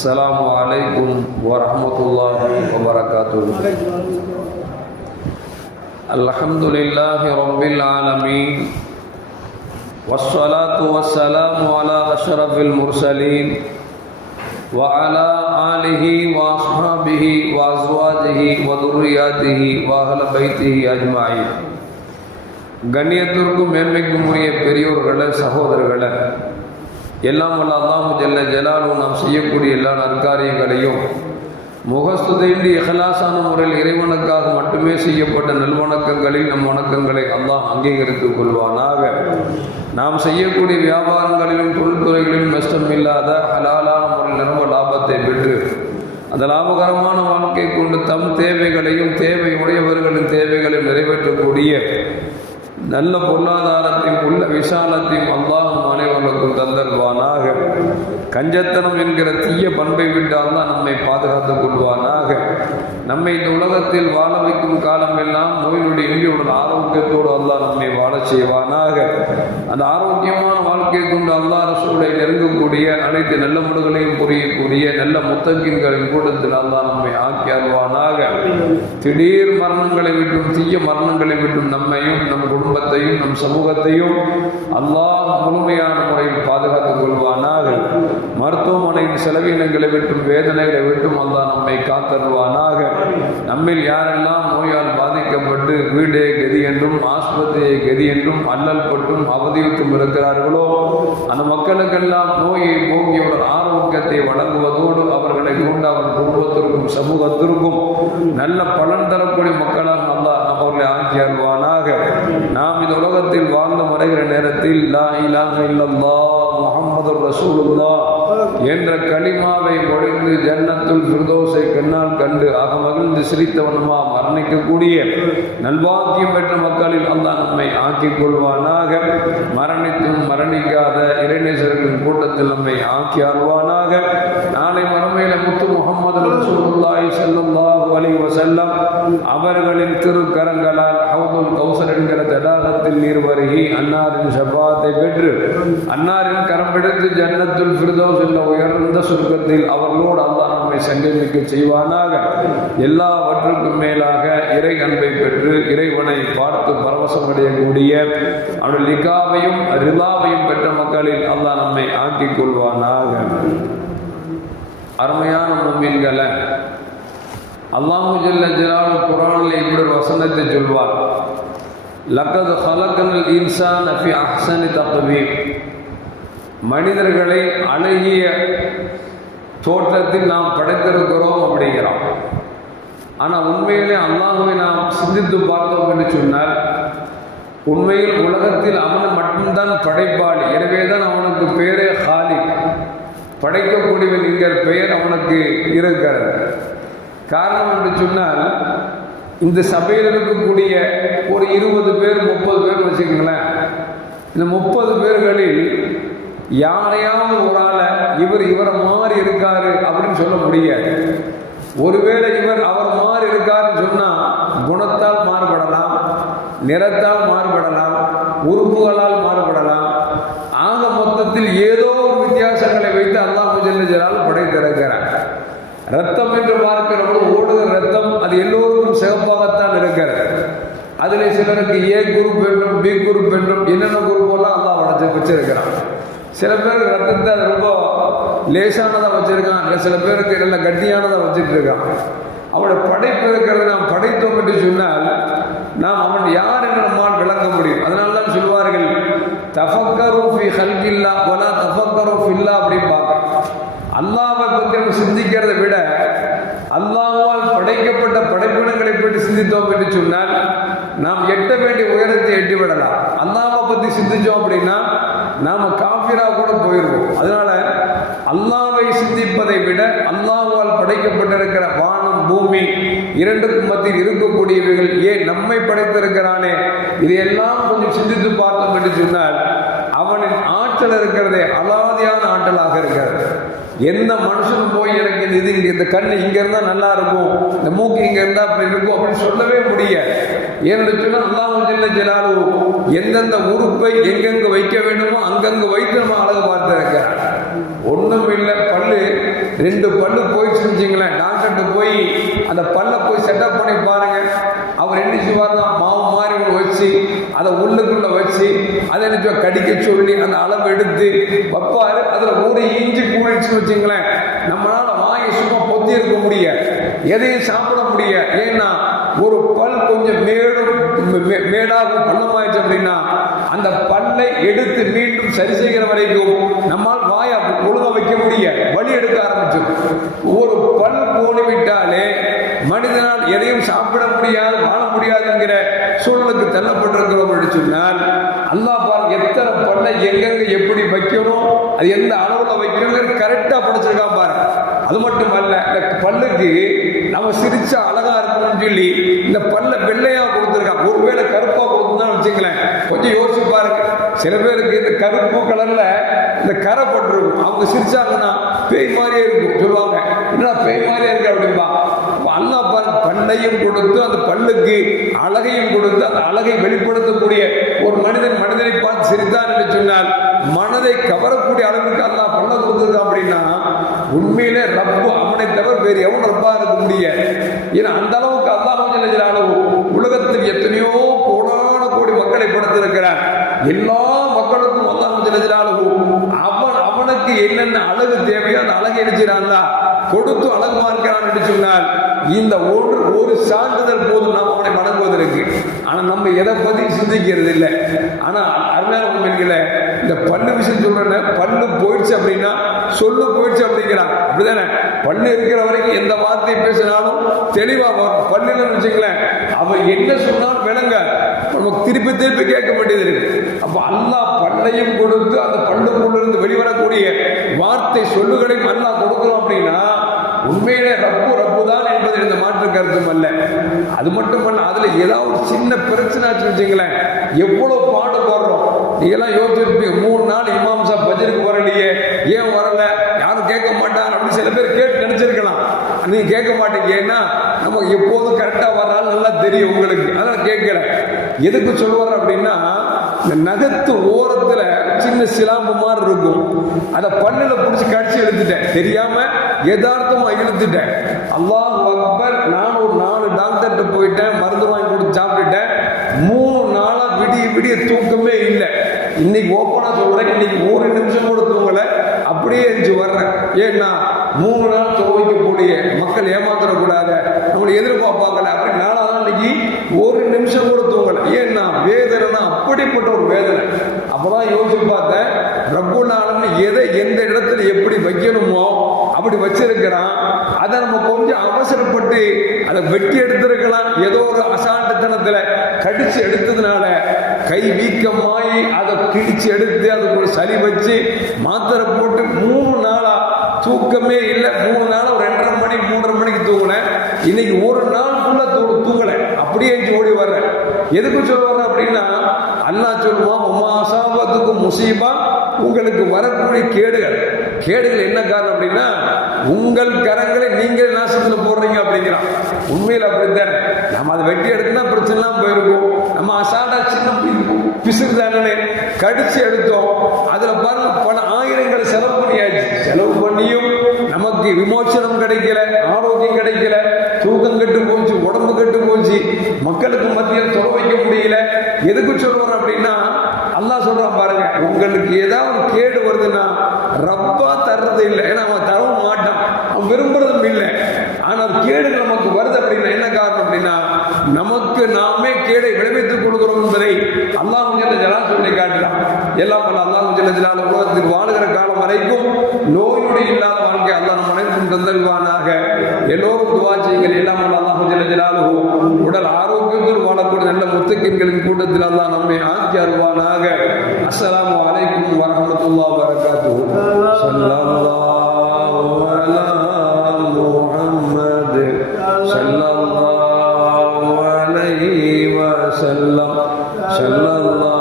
السلام عليكم ورحمة الله وبركاته الحمد لله رب العالمين والصلاة والسلام على أشرف المرسلين وعلى آله وأصحابه وأزواجه وذرياته وأهل بيته أجمعين கண்ணியத்திற்கும் மேன்மைக்கும் உரிய பெரியோர்களே சகோதரர்களே எல்லாம் வல்ல அல்லாஹு ஜல்ல ஜலாலும் நாம் செய்யக்கூடிய எல்லா நற்காரியங்களையும் முகஸ்துதையின்றி இஹலாசான முறையில் இறைவனுக்காக மட்டுமே செய்யப்பட்ட நல்வணக்கங்களில் நம் வணக்கங்களை அல்லாஹ் அங்கீகரித்துக் கொள்வானாக. நாம் செய்யக்கூடிய வியாபாரங்களிலும் தொழில்துறைகளிலும் நஷ்டம் இல்லாத ஹலாலான முறையில் நிரம்ப லாபத்தை பெற்று அந்த லாபகரமான வாழ்க்கை கொண்டு தம் தேவைகளையும் தேவை உடையவர்களின் தேவைகளையும் நிறைவேற்றக்கூடிய நல்ல பொருளாதாரத்தையும் உள்ள விசாலத்தையும் அல்லாஹ் கஞ்சத்தனம் என்கிற தீய பண்பை விட்டால் தான் நம்மை பாதுகாத்துக் கொள்வானாக. நம்மை இந்த உலகத்தில் வாழ வைக்கும் காலம் எல்லாம் நோயினுடைய இன்றியுடன் ஆரோக்கியத்தோடு அல்லா நம்மை வாழ செய்வானாக. அந்த ஆரோக்கியமான வாழ்க்கையை கொண்டு அல்லா ரசூலை நெருங்கக்கூடிய அனைத்து நல்ல முடுகளையும் புரியக்கூடிய நல்ல முத்தகின்களின் கூட்டத்தில் அல்லா நம்மை ஆக்கி அல்வானாக திடீர் மரணங்களை விட்டும் தீய மரணங்களை விட்டும் நம்மையும் நம் குடும்பத்தையும் நம் சமூகத்தையும் அல்லாஹ் முழுமையான முறையில் பாதுகாத்துக் கொள்வானாக. மருத்துவமனையின் செலவினங்களை விட்டும் வேதனைகளை விட்டும் அல்லாஹ் நம்மை காத்தருவானாக. நம்மில் யாரெல்லாம் நோயால் பாதிக்கப்பட்டு வீடே கதி என்றும் ஆஸ்பத்திரியை கதி என்றும் அல்லல் பட்டும் அவதியுற்றும் இருக்கிறார்களோ? அந்த மக்களுக்கெல்லாம் நோயை போகியவுடன் ஆரோக்கியத்தை வழங்குவதோடு அவர்களை கொண்டு அவர் குடும்பத்திற்கும் சமூகத்திற்கும் நல்ல பலன் தரக்கூடிய மக்களால் நல்லா அவர்களை ஆக்கி அருவானாக நாம் இந்த உலகத்தில் வாழ்ந்து மறைகிற நேரத்தில் லா இலாஹ இல்லல்லாஹ் முஹம்மது தான் என்ற களிமாவை ஒழிந்து ஜன்னத்துள் ஃபிர்தோஸை கண்ணால் கண்டு அகமகிழ்ந்து சிரித்தவனுமா மரணிக்கக்கூடிய நல்வாக்கியம் பெற்ற மக்களில் அந்த நம்மை ஆக்கிக் கொள்வானாக. மரணித்தும் மரணிக்காத இறைநேசர்களின் கூட்டத்தில் நம்மை ஆக்கி அருள்வானாக நாளை மறுமையில முத்து முகமது ரசூலுல்லாஹி ஸல்லல்லாஹு அலைஹி வஸல்லம் அவர்களின் திருக்கரங்களால் ஹவுதுல் கௌசர் என்கிற தடாகத்தில் நீர் வருகி அன்னாரின் ஷபாத்தை பெற்று அன்னாரின் கரம் பிடித்து ஜன்னத்துல் ஃபிர்தௌஸ் என்ற உயர்ந்த சுருக்கத்தில் அவர்களோடு அல்லாஹ் நம்மை சங்கமிக்க செய்வானாக. எல்லாவற்றுக்கும் மேலாக இறை அன்பை பெற்று இறைவனை பார்த்து பரவசம் அடையக்கூடிய அவனுடைய லிகாவையும் ரிலாவையும் பெற்ற மக்களில் அல்லாஹ் நம்மை ஆக்கிக் கொள்வானாக. அருமையான மும்மின்களை அல்லாஹு ஜல்ல ஜலால் குரானில் இப்படி ஒரு வசனத்தை சொல்வார். லக்கது ஹலக்கனல் இன்சான் அஃபி அஹ்சனி தத்துவீம் மனிதர்களை அழகிய தோற்றத்தில் நாம் படைத்திருக்கிறோம் அப்படிங்கிறோம் ஆனால் உண்மையிலே அல்லாஹுவை நாம் சிந்தித்து பார்த்தோம் என்று சொன்னால் உண்மையில் உலகத்தில் அவன் மட்டும்தான் படைப்பாளி. எனவே தான் அவனுக்கு பெயரே ஹாலி படைக்கக்கூடியவன் என்கிற பெயர் அவனுக்கு இருக்கிறது. காரணம் என்று சொன்னால் இந்த சபையில் இருக்கக்கூடிய ஒரு இருபது பேர் முப்பது பேர் வச்சுக்கோங்களேன். இந்த முப்பது பேர்களில் யாரையாவது ஒரு ஆளை இவர் இவரை மாறி இருக்காரு அப்படின்னு சொல்ல முடியாது. ஒருவேளை இவர் அவர் மாறி இருக்காருன்னு சொன்னால் குணத்தால் மாறுபடலாம் நிறத்தால் மாறுபடலாம் உறுப்புகளால் மாறுபடலாம். ஆக மொத்தத்தில் ஏதோ ஒரு வித்தியாசங்களை வைத்து அல்லாஹ் ஜெல்லால் படைத்திருக்கிறார் ரத்தம் என்று பார்க்கிற போது ஓடுகிற ரத்தம் அது எல்லோருக்கும் சிவப்பாகத்தான் இருக்கிறது. அதில் சிலருக்கு ஏ குரூப் என்றும் பி குரூப் என்றும் என்னென்ன குரூப் எல்லாம் அல்லாஹ் வடைச்சு வச்சிருக்கிறான். சில பேர் ரத்தத்தை ரொம்ப லேசானதாக வச்சிருக்கான். இல்லை சில பேருக்கு நல்ல கட்டியானதாக வச்சுட்டு இருக்கான் அவனை படைப்பு இருக்கிறத நாம் படைத்தோம் என்று சொன்னால் நாம் அவன் யார் என்று நம்மால் விளங்க முடியும். அதனால தான் சொல்வார்கள் தஃபக்கரு ஃபி ஹல்கில்லா ஒலா தஃபக்கரு ஃபில்லா அப்படின்னு அல்லாவை பற்றி நம்ம சிந்திக்கிறதை விட அல்லாஹால் படைக்கப்பட்ட படைப்பினங்களை பற்றி சிந்தித்தோம் என்று சொன்னால் நாம் எட்ட வேண்டிய உயரத்தை எட்டி விடலாம். அல்லாவை பற்றி சிந்திச்சோம் அப்படின்னா நாம் காஃபிரா கூட போயிடுவோம் அதனால அல்லாவை சிந்திப்பதை விட அல்லாஹால் படைக்கப்பட்டிருக்கிற வானம் பூமி இரண்டுக்கும் மத்தியில் இருக்கக்கூடியவைகள் ஏன் நம்மை படைத்திருக்கிறானே? இதையெல்லாம் கொஞ்சம் சிந்தித்து பார்த்தோம் என்று சொன்னால் அவனின் ஆற்றல் இருக்கிறதே அலாதியான ஆற்றலாக இருக்கிறது. எந்த மனுஷனும் போய் எனக்கு இந்த இது இந்த கண் இங்க இருந்தா நல்லா இருக்கும் இந்த மூக்கு இங்க இருந்தா அப்படி இருக்கும் அப்படின்னு சொல்லவே முடியாது ஏன்னு சொன்னா அல்லாஹ் எந்தெந்த உறுப்பை எங்கெங்க வைக்க வேண்டுமோ அங்கங்கு வைத்து நம்ம அழகு பார்த்து இருக்கிறார். ஒண்ணும் இல்லை ரெண்டு பல்லு போயிடுச்சுன்னு வச்சுங்களேன். டாக்டர்கிட்ட போய் அந்த பல்லை போய் செட்டப் பண்ணி பாருங்க. அவர் என்ன செய்வார்னா மாவு மாதிரி ஒன்று வச்சு அதை உள்ளுக்குள்ளே வச்சு அதை என்ன கடிக்க சொல்லி அந்த அளவு எடுத்து வைப்பார். அதில் ஒரு இஞ்சி கூடிடுச்சுன்னு வச்சுங்களேன். நம்மளால் வாயை சும்மா பொத்தி இருக்க முடிய எதையும் சாப்பிட முடிய. ஏன்னா ஒரு பல் கொஞ்சம் மேடும் மே- மேடாகும் பள்ளமாயிடுச்சு அப்படின்னா அந்த பல்லை எடுத்து மீண்டும் சரி செய்கிற வரைக்கும் நம்மால் வாயை ஒழுங்க வைக்க முடிய வழி எடுக்க ஆரம்பிச்சிடும் ஒரு பல் போனி விட்டாலே மனிதனால் எதையும் சாப்பிட முடியாது வாழ முடியாதுங்கிற சூழலுக்கு தள்ளப்பட்டிருக்கிறோம் என்று சொன்னால் அல்லாஹ் பாருங்க எத்தனை பல்லை எங்கெங்க எப்படி வைக்கணும் அது எந்த அளவுல வைக்கிறது கரெக்டா படிச்சிருக்கா பாருங்க அது மட்டும் அல்ல இந்த பல்லுக்கு நம்ம சிரிச்சா அழகா இருக்கணும்னு சொல்லி இந்த பல்ல வெள்ளையா கொடுத்துருக்கான். ஒருவேளை கருப்பா கொடுத்துதான் வச்சுங்களேன் கொஞ்சம் யோசிச்சு பாருங்க. சில பேருக்கு இந்த கருப்பு கலர்ல இந்த கரை போட்டுருக்கும். அவங்க சிரிச்சாங்கன்னா பேய் மாதிரியே இருக்கும். சொல்லுவாங்க என்ன பேய் மாதிரியே இருக்கு? அப்படின்பா. அல்லா பாருங்க பல்லையும் கொடுத்து அந்த பல்லுக்கு அழகையும் கொடுத்து அந்த அழகை வெளிப்படுத்தக்கூடிய ஒரு மனிதன் மனிதனை பார்த்து சிரித்தான் என்று சொன்னால் மனதை கவரக்கூடிய அளவுக்கு அல்லா பண்ண கொடுத்துருக்கான் அப்படின்னா உண்மையிலே ரப்பு அவனை தவிர வேறு எவன் ரப்பா இருக்க முடிய ஏன்னா அந்த அளவுக்கு அல்லாஹ் அளவு உலகத்தில் எத்தனையோ கோடான கோடி மக்களை படுத்திருக்கிறார். எல்லா மக்களுக்கும் அல்லாஹ் அளவு அவன் அவனுக்கு என்னென்ன அழகு தேவையோ அந்த அழகை அடிச்சிடான்ல கொடுத்து அழகு இருக்கிறான் என்று சொன்னால் இந்த ஒன்று ஒரு சான்றிதழ் போதும் நாம் அவனை வணங்குவதற்கு. ஆனால் நம்ம எதை பற்றி சிந்திக்கிறது இல்லை ஆனால் அருமையான என்கிற இந்த பல்லு விஷயம் சொல்றேன் பல்லு போயிடுச்சு அப்படின்னா சொல்லு போயிடுச்சு அப்படிங்கிறான் அப்படிதானே? பல்லு இருக்கிற வரைக்கும் எந்த வார்த்தை பேசினாலும் தெளிவாக வரும். பல்லுன்னு வச்சுங்களேன் அவன் என்ன சொன்னாலும் விளங்க. நமக்கு திருப்பி திருப்பி கேட்க வேண்டியது இருக்கு. அப்போ அல்லாஹ் பல்லையும் கொடுத்து அந்த பல்லுக்குள்ளிருந்து வெளிவரக்கூடிய வார்த்தை சொல்லுகளையும் அல்லாஹ் கொடுக்குறோம் அப்படின்னா உண்மையிலே ரப்பு ரப்பு தான் என்பது இந்த மாற்று கருத்தும் அல்ல. அது மட்டும் பண்ண அதுல ஏதாவது சின்ன பிரச்சனை ஆச்சு வச்சுங்களேன் எவ்வளவு நீ எல்லாம் யோசிச்சிருப்பீங்க மூணு நாள் இமாம் சாப் பஜருக்கு வரலையே. ஏன் வரல? யாரும் கேட்க மாட்டாங்க அப்படின்னு சில பேர் கேட்டு நினைச்சிருக்கலாம். நீங்க கேட்க மாட்டீங்க. ஏன்னா நம்ம எப்போதும் கரெக்டா வர்றாலும் நல்லா தெரியும் உங்களுக்கு. அதனால கேட்கல. எதுக்கு சொல்லுவார் அப்படின்னா இந்த நகத்து ஓரத்துல சின்ன சிலாம்பு மாதிரி இருக்கும். அதை பல்லுல பிடிச்சி கடிச்சு தெரியாம யதார்த்தமா இழுத்துட்டேன். அல்லாஹ் அக்பர் நான் ஒரு நாலு டாக்டர்கிட்ட போயிட்டேன் மருந்து வாங்கி கொடுத்து சாப்பிட்டுட்டேன். மூணு நாளா விடிய விடிய தூக்கமே இல்லை. இன்னைக்கு ஓப்பனா சொல்றேன் இன்னைக்கு ஒரு நிமிஷம் கூட தூங்கல. அப்படியே எழுந்து வர்றேன். ஏன்னா மூணு நாள் துவைக்கக்கூடிய மக்கள் ஏமாத்திடக்கூடாது நம்மளை எதிர்பார்ப்பாங்கல்ல அப்படி நாளாக இன்னைக்கு ஒரு நிமிஷம் கூட தூங்கல ஏன்னா வேதனை அப்படிப்பட்ட ஒரு வேதனை அப்பதான் யோசிச்சு பார்த்தேன் ரப்புல் ஆலமீன் எதை எந்த இடத்துல எப்படி வைக்கணுமோ அப்படி வச்சிருக்கிறான் அதை நம்ம கொஞ்சம் அவசரப்பட்டு அதை வெட்டி எடுத்திருக்கலாம். ஏதோ ஒரு அசாண்டத்தனத்துல கடிச்சு எடுத்ததுனால கை வீக்கமாயி அதை கிழிச்சு எடுத்து அதுக்கு ஒரு சளி வச்சு மாத்திரை போட்டு மூணு நாளா தூக்கமே இல்லை. மூணு நாளா ஒரு ரெண்டரை மணி மூன்றரை மணிக்கு தூங்கினேன். இன்னைக்கு ஒரு நாள் ஃபுல்லா தூ தூங்கலை. அப்படியே எஞ்சி ஓடி வர்றேன். எதுக்கு சொல்லுவாங்க அப்படின்னா அண்ணா சொல்லுவான் உமா அசாபத்துக்கும் முசீபா உங்களுக்கு வரக்கூடிய கேடுகள். கேடுகள் என்ன காரணம் அப்படின்னா உங்கள் கரங்களை நீங்கள் நாசத்தில் போடுறீங்க அப்படிங்கிறான். உண்மையில் அப்படித்தானே. நம்ம அதை வெட்டி எடுத்துனா பிரச்சனைலாம் போயிருக்கும். நம்ம அசால்ட்டா சின்ன பிசுறு தானே கடிச்சு எடுத்தோம். அதில் பாருங்க பல ஆயிரங்களை செலவு பண்ணியாச்சு. செலவு பண்ணியும் நமக்கு விமோச்சனம் கிடைக்கல ஆரோக்கியம் கிடைக்கல தூக்கம் கெட்டு போச்சு உடம்பு கெட்டு போச்சு. மக்களுக்கு மத்தியில் தொலை வைக்க முடியல. எதுக்கு சொல்றோம் அப்படின்னா சொல்றான் பாருங்க உங்களுக்கு ஏதாவது கேடு வருதுன்னா ரப்பா தர்றது இல்லை. ஏன்னா அவன் தரவும் மாட்டான். அவன் விரும்புறதும் இல்லை. ஆனால் கேடு நமக்கு வருது அப்படின்னா என்ன காரணம் அப்படின்னா நமக்கு நாமே கேடை விளைவித்துக் கொடுக்கிறோம் என்பதை அல்லாஹ் ஜல்ல ஜலால் சொல்லி காட்டுறான். எல்லாம் வல்ல அல்லாஹ் ஜல்ல உலகத்தில் வாழுகிற காலம் வரைக்கும் நோயுடைய இல்லாத வாழ்க்கை அல்லாஹ் நம்ம அனைத்தும் தந்தல்வானாக எல்லோரும் துவா செய்யுங்கள். எல்லாம் வல்ல அல்லாஹ் ஜல்ல உடல் ஆரோக்கியத்தில் முத்தக்கின்களின் கூட்டத்தில் அல்லாஹ் நம்மை ஆக்கி அருவானாக அஸ்லாம் வலைக்கும் வரமத்துல்லா வரகாத்து ஸல்லல்லாஹு அலா அலைஹி வஸல்லம். ஸல்லல்லாஹு